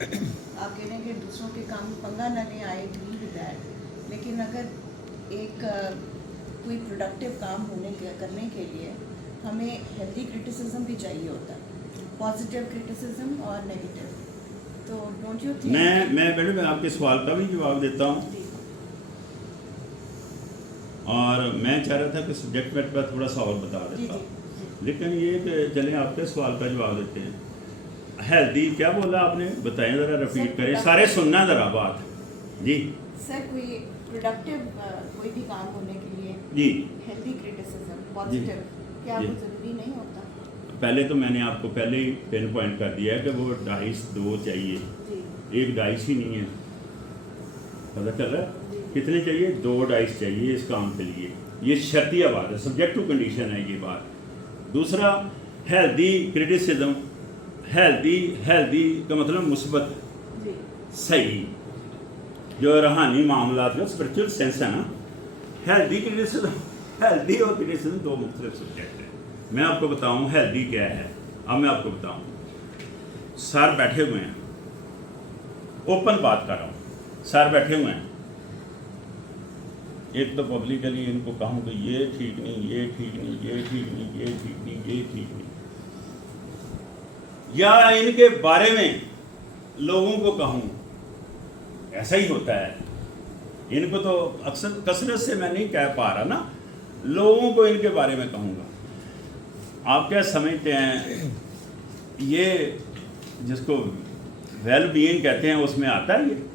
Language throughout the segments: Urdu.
آپ کہہ رہے ہیں کہ دوسروں کے کام پنگا نہ لیں، آئی ایگری ود دیٹ، لیکن اگر ایک کوئی پروڈکٹیو کام کرنے کے لیے ہمیں ہیلدی کرٹیسزم بھی چاہیے ہوتا ہے، پازیٹیو کرٹیسزم اور نیگیٹو، تو ڈونٹ یو تھنک میں بیٹے میں آپ کے سوال کا بھی جواب دیتا ہوں، اور میں چاہ رہا تھا کہ سبجیکٹ میٹر پر تھوڑا سا اور بتا دیتا ہوں، لیکن یہ کہ چلیں آپ کے سوال کا جواب دیتے ہیں۔ ہیلدی کیا بولا آپ نے؟ بتائیں ذرا، ریپیٹ کریں، سارے سننا ذرا بات جی۔ سر کوئی پروڈکٹیو کوئی بھی کام ہونے کے لیے جی ہیلدی کرٹیسزم پازیٹیو کیا وہ ضروری نہیں ہوتا؟ پہلے تو میں نے آپ کو پہلے ہی پن پوائنٹ کر دیا ہے کہ وہ ڈائس 2 چاہیے، ایک ڈائس ہی نہیں ہے، پتہ چل رہا ہے کتنے چاہیے؟ 2 ڈائس چاہیے اس کام کے لیے، یہ شرطیہ بات ہے، سبجیکٹ ٹو کنڈیشن ہے یہ بات۔ دوسرا ہیلدی کرٹیسزم، ہیلدی کا مطلب مثبت، صحیح، جو روحانی معاملات کا اسپرچل سینس ہے نا، ہیلدی اور کرٹیسزم 2 مختلف سبجیکٹ ہیں۔ میں آپ کو بتاؤں ہیلدی کیا ہے، اب میں آپ کو بتاؤں۔ سر بیٹھے ہوئے ہیں، اوپن بات کر رہا ہوں، سر بیٹھے ہوئے ہیں، ایک تو پبلکلی ان کو کہوں کہ یہ ٹھیک نہیں، یہ ٹھیک نہیں، یہ ٹھیک نہیں، یہ ٹھیک نہیں، یہ ٹھیک نہیں، یا ان کے بارے میں لوگوں کو کہوں، ایسا ہی ہوتا ہے، ان کو تو اکثر کثرت سے میں نہیں کہہ پا رہا نا، لوگوں کو ان کے بارے میں کہوں گا۔ آپ کیا سمجھتے ہیں یہ جس کو ویل بینگ کہتے ہیں اس میں آتا ہے، یہ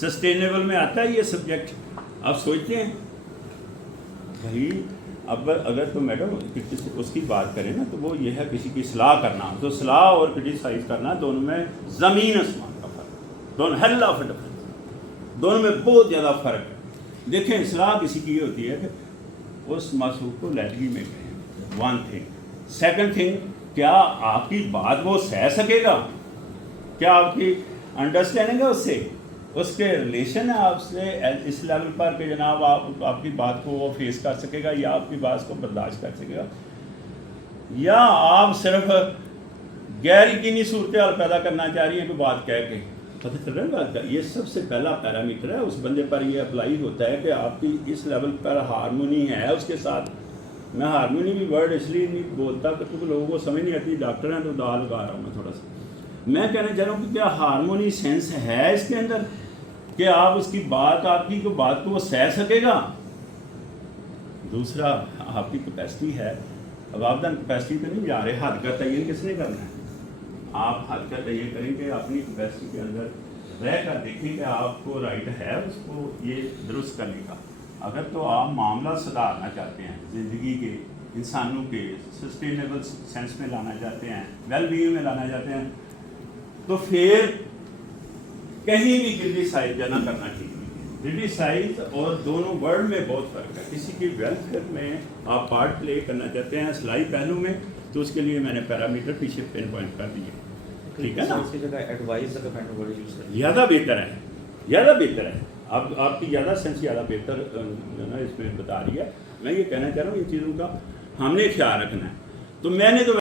سسٹینیبل میں آتا ہے یہ سبجیکٹ؟ آپ سوچتے ہیں بھائی اب اگر تو میڈم اس کی بات کریں نا تو وہ یہ ہے کسی کی صلاح کرنا، تو صلاح اور کرٹیسائز کرنا دونوں میں زمین آسمان کا فرق، دونوں ہیل آف ڈفرنس، دونوں میں بہت زیادہ فرق ہے۔ دیکھیں اصلاح کسی کی یہ ہوتی ہے کہ اس معصوم کو لہجی میں کہیں، ون تھنگ۔ سیکنڈ تھنگ، کیا آپ کی بات وہ سہ سکے گا؟ کیا آپ کی انڈرسٹینڈنگ ہے اس سے، اس کے ریلیشن ہے آپ سے اس لیول پر کہ جناب آپ کی بات کو وہ فیس کر سکے گا، یا آپ کی بات کو برداشت کر سکے گا، یا آپ صرف غیر یقینی صورتحال پیدا کرنا چاہ رہی ہیں کہ بات کہہ کے؟ پتہ چل رہا ہے بات کا، یہ سب سے پہلا پیرامیٹر ہے، اس بندے پر یہ اپلائی ہوتا ہے کہ آپ کی اس لیول پر ہارمونی ہے اس کے ساتھ۔ میں ہارمونی بھی ورڈ اس لیے نہیں بولتا کیونکہ لوگوں کو سمجھ نہیں آتی، ڈاکٹر ہیں تو دعا لگا رہا ہوں میں تھوڑا سا، میں کہنا چاہ رہا ہوں کہ کیا ہارمونی سینس ہے اس کے اندر کہ آپ اس کی بات، آپ کی بات کو وہ سہ سکے گا؟ دوسرا آپ کی کیپیسٹی ہے، اب آپ کیپیسٹی پہ نہیں جا رہے، حد کا تعین کس نے کرنا ہے؟ آپ حد کا تعین کریں کہ اپنی کیپیسٹی کے اندر رہ کر دیکھیں کہ آپ کو رائٹ ہے اس کو یہ درست کرنے کا۔ اگر تو آپ معاملہ سدھارنا چاہتے ہیں، زندگی کے، انسانوں کے سسٹینیبل سینس میں لانا چاہتے ہیں، ویل بینگ میں لانا چاہتے ہیں، تو پھر کہیں بھی کرٹیسائز نہ کرنا ٹھیک نہیں۔ کرٹیسائز اور دونوں ورڈ میں بہت فرق ہے۔ کسی کی ویلفیئر میں آپ پارٹ پلے کرنا چاہتے ہیں اصلاحی پہلو میں، تو اس کے لیے میں نے پیرامیٹر پیچھے پن پوائنٹ کر دیے، ٹھیک ہے نا؟ اس کی جگہ ایڈوائز کا پینٹ ورڈ یوز کریں، زیادہ بہتر ہے، زیادہ بہتر ہے، آپ کی زیادہ سینس زیادہ بہتر جو نا اس میں بتا رہی ہے۔ میں یہ کہنا چاہ رہا ہوں ان چیزوں کا ہم نے خیال رکھنا ہے۔ تو میں نے تو